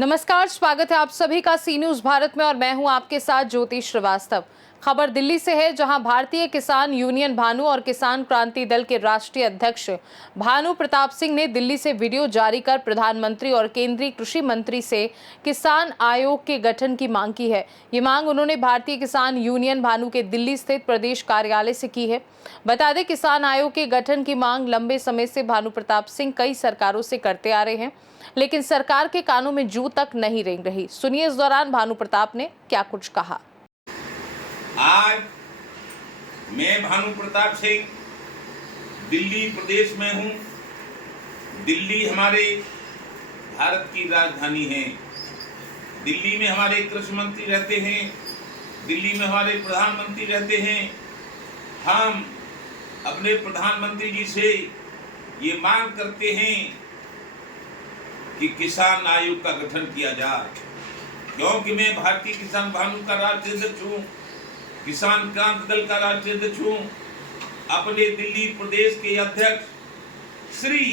नमस्कार, स्वागत है आप सभी का सी न्यूज भारत में और मैं हूं आपके साथ ज्योति श्रीवास्तव। खबर दिल्ली से है, जहां भारतीय किसान यूनियन भानु और किसान क्रांति दल के राष्ट्रीय अध्यक्ष भानु प्रताप सिंह ने दिल्ली से वीडियो जारी कर प्रधानमंत्री और केंद्रीय कृषि मंत्री से किसान आयोग के गठन की मांग की है। ये मांग उन्होंने भारतीय किसान यूनियन भानु के दिल्ली स्थित प्रदेश कार्यालय से की है। बता दें, किसान आयोग के गठन की मांग लंबे समय से भानु प्रताप सिंह कई सरकारों से करते आ रहे हैं, लेकिन सरकार के कानों में जू तक नहीं रेंग रही। सुनिए इस दौरान भानु प्रताप ने क्या कुछ कहा। आज मैं भानु प्रताप सिंह दिल्ली प्रदेश में हूँ। दिल्ली हमारे भारत की राजधानी है। दिल्ली में हमारे कृषि मंत्री रहते हैं, दिल्ली में हमारे प्रधानमंत्री रहते हैं। हम अपने प्रधानमंत्री जी से ये मांग करते हैं कि किसान आयोग का गठन किया जाए, क्योंकि मैं भारतीय किसान भानु का राष्ट्रीय अध्यक्ष हूँ, किसान क्रांति दल का राष्ट्रीय अध्यक्ष हूँ। अपने दिल्ली प्रदेश के अध्यक्ष श्री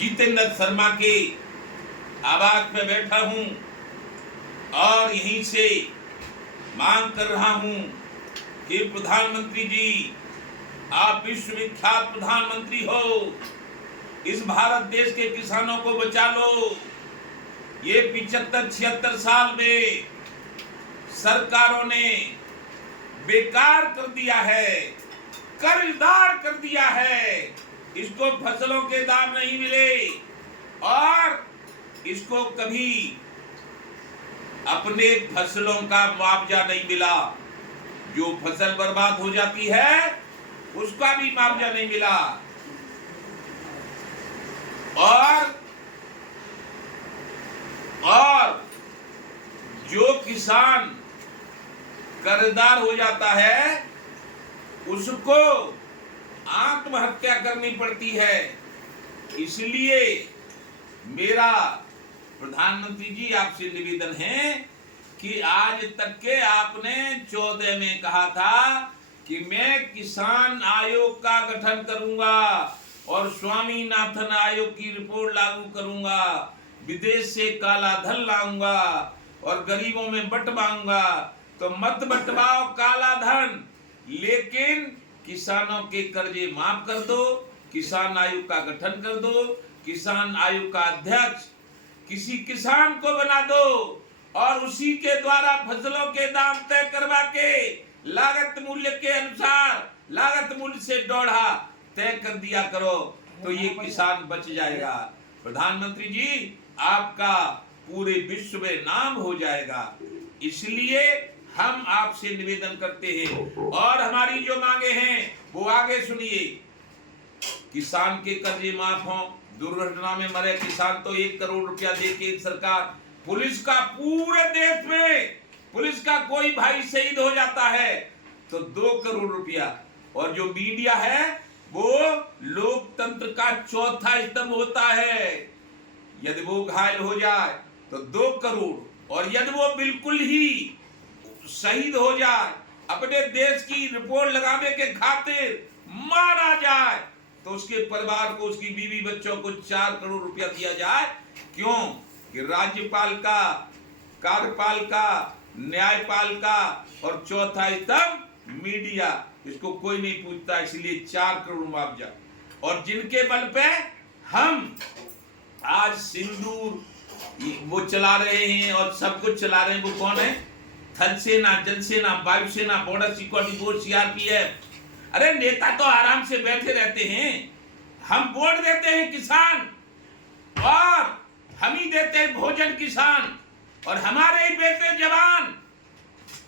जितेंद्र शर्मा के आवास में बैठा हूँ और यहीं से मांग कर रहा हूँ कि प्रधानमंत्री जी, आप विश्व विख्यात प्रधानमंत्री हो, इस भारत देश के किसानों को बचा लो। ये 75-76 साल में सरकारों ने बेकार कर दिया है, कर्जदार कर दिया है। इसको फसलों के दाम नहीं मिले और इसको कभी अपने फसलों का मुआवजा नहीं मिला। जो फसल बर्बाद हो जाती है उसका भी मुआवजा नहीं मिला। और जो किसान कर्जदार हो जाता है उसको आत्महत्या करनी पड़ती है। इसलिए मेरा प्रधानमंत्री जी आपसे निवेदन है कि आज तक के आपने 14 में कहा था कि मैं किसान आयोग का गठन करूंगा और स्वामीनाथन आयोग की रिपोर्ट लागू करूंगा, विदेश से काला धन लाऊंगा और गरीबों में बंटवाऊंगा। तो मत बंटवाओ काला धन, लेकिन किसानों के कर्जे माफ कर दो, किसान आयोग का गठन कर दो, किसान आयोग का अध्यक्ष किसी किसान को बना दो और उसी के द्वारा फसलों के दाम तय करवा के लागत मूल्य के अनुसार लागत मूल्य से दौड़ा तय कर दिया करो, तो ये किसान बच जाएगा। प्रधानमंत्री जी, आपका पूरे विश्व में नाम हो जाएगा। इसलिए हम आपसे निवेदन करते हैं और हमारी जो मांगे हैं वो आगे सुनिए। किसान के कर्जे माफ हों, दुर्घटना में मरे किसान तो 1 करोड़ रुपया दे के सरकार, पुलिस का पूरे देश में पुलिस का कोई भाई शहीद हो जाता है तो 2 करोड़ रुपया, और जो मीडिया है वो लोकतंत्र का चौथा स्तंभ होता है। यदि वो घायल हो जाए तो 2 करोड़, और यदि वो बिल्कुल ही शहीद हो जाए, अपने देश की रिपोर्ट लगाने के खातिर मारा जाए, तो उसके परिवार को, उसकी बीवी बच्चों को 4 करोड़ रुपया दिया जाए। क्यों? कि राज्यपाल का, कार्यपाल का, न्यायपाल का और चौथा स्तंभ मीडिया, इसको कोई नहीं पूछता, इसलिए 4 करोड़ मुआवजा। और जिनके बल पे हम आज सिंदूर वो चला रहे हैं और सब कुछ चला रहे हैं, वो कौन है? थल सेना, जल सेना, वायु सेना, बॉर्डर सिक्योरिटी फोर्स, सीआरपीएफ। अरे नेता तो आराम से बैठे रहते हैं, हम वोट देते हैं किसान और हम ही देते हैं भोजन किसान, और हमारे ही बेटे जवान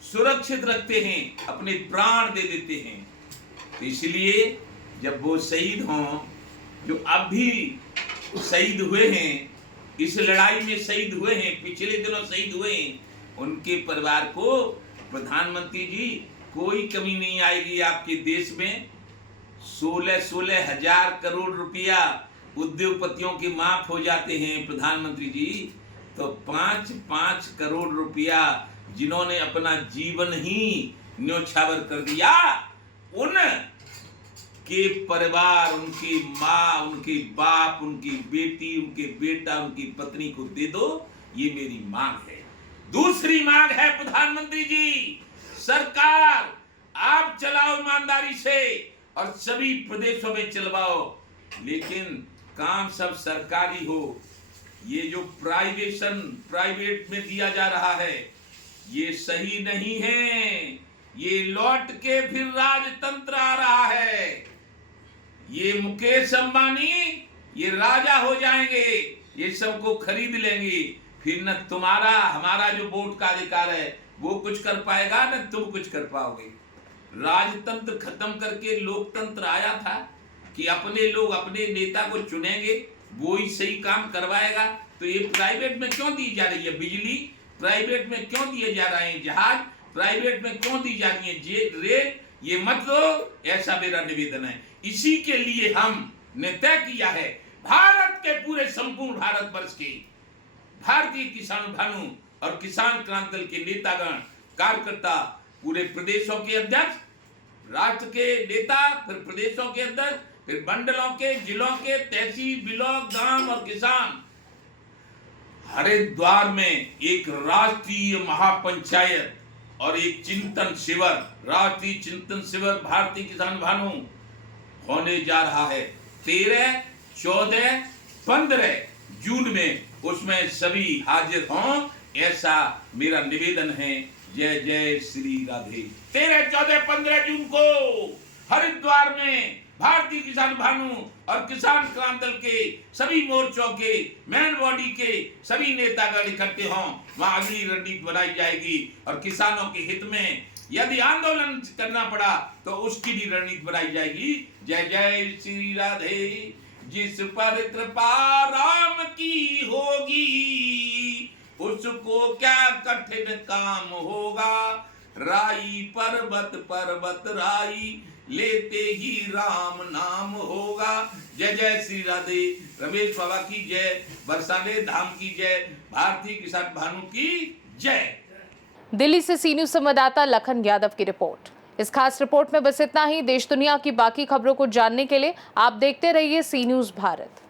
सुरक्षित रखते हैं, अपने प्राण दे देते हैं। तो इसलिए जब वो शहीद हों, जो अब भी शहीद हुए हैं, इस लड़ाई में शहीद हुए हैं, पिछले दिनों शहीद हुए हैं, उनके परिवार को प्रधानमंत्री जी कोई कमी नहीं आएगी। आपके देश में 16 हजार करोड़ रुपया उद्योगपतियों के माफ हो जाते हैं प्रधानमंत्री जी, तो 5-5 करोड़ रुपया जिन्होंने अपना जीवन ही न्योछावर कर दिया, उन के परिवार, उनकी माँ, उनके बाप, उनकी बेटी, उनके बेटा, उनकी पत्नी को दे दो, ये मेरी मांग है। दूसरी मांग है प्रधानमंत्री जी, सरकार आप चलाओ ईमानदारी से और सभी प्रदेशों में चलवाओ, लेकिन काम सब सरकारी हो। ये जो प्राइवेट में दिया जा रहा है ये सही नहीं है। ये लौट के फिर राजतंत्र आ रहा है। ये मुकेश अंबानी ये राजा हो जाएंगे, ये सबको खरीद लेंगे, फिर न तुम्हारा हमारा जो वोट का अधिकार है वो कुछ कर पाएगा, न तुम कुछ कर पाओगे। राजतंत्र खत्म करके लोकतंत्र आया था कि अपने लोग अपने नेता को चुनेंगे, वो ही सही काम करवाएगा। तो ये प्राइवेट में क्यों दी जा रही है बिजली, प्राइवेट में क्यों दिए जा रहे हैं जहाज, प्राइवेट में क्यों दी जा रही है रेल, ये मत दो, ऐसा मेरा निवेदन है। इसी के लिए हमने तय किया है, भारत के पूरे संपूर्ण भारतवर्ष के भारतीय किसान भानु और किसान क्रांति दल के नेतागण, कार्यकर्ता, पूरे प्रदेशों के अध्यक्ष, राष्ट्र के नेता, फिर प्रदेशों के अध्यक्ष, फिर मंडलों के, जिलों के, तहसील, ब्लॉक, गांव और किसान हरिद्वार में एक राष्ट्रीय महापंचायत और एक चिंतन शिविर, राष्ट्रीय चिंतन शिविर भारतीय किसान भानु होने जा रहा है 13, 14, 15 जून में। उसमें सभी हाजिर हों, ऐसा मेरा निवेदन है। जय जय श्री राधे। 13, 14, 15 जून को हरिद्वार में भारतीय किसान भानु और किसान क्रांति दल के सभी मोर्चों के मेन बॉडी के सभी नेतागण इकट्ठे हों, वहां अगली रणनीति बनाई जाएगी और किसानों के हित में यदि आंदोलन करना पड़ा तो उसकी भी रणनीति बनाई जाएगी। जय जय श्री राधे। जिस पर कृपा राम की होगी उसको क्या कठिन काम होगा, राई पर्वत पर्वत राई लेते ही राम नाम होगा। जय जय श्री राधे। रमेश बाबा की जय, बरसाने धाम की जय, भारतीय किसान भानु की जय। दिल्ली से सी न्यूज संवाददाता लखन यादव की रिपोर्ट। इस खास रिपोर्ट में बस इतना ही। देश दुनिया की बाकी खबरों को जानने के लिए आप देखते रहिए सी न्यूज भारत।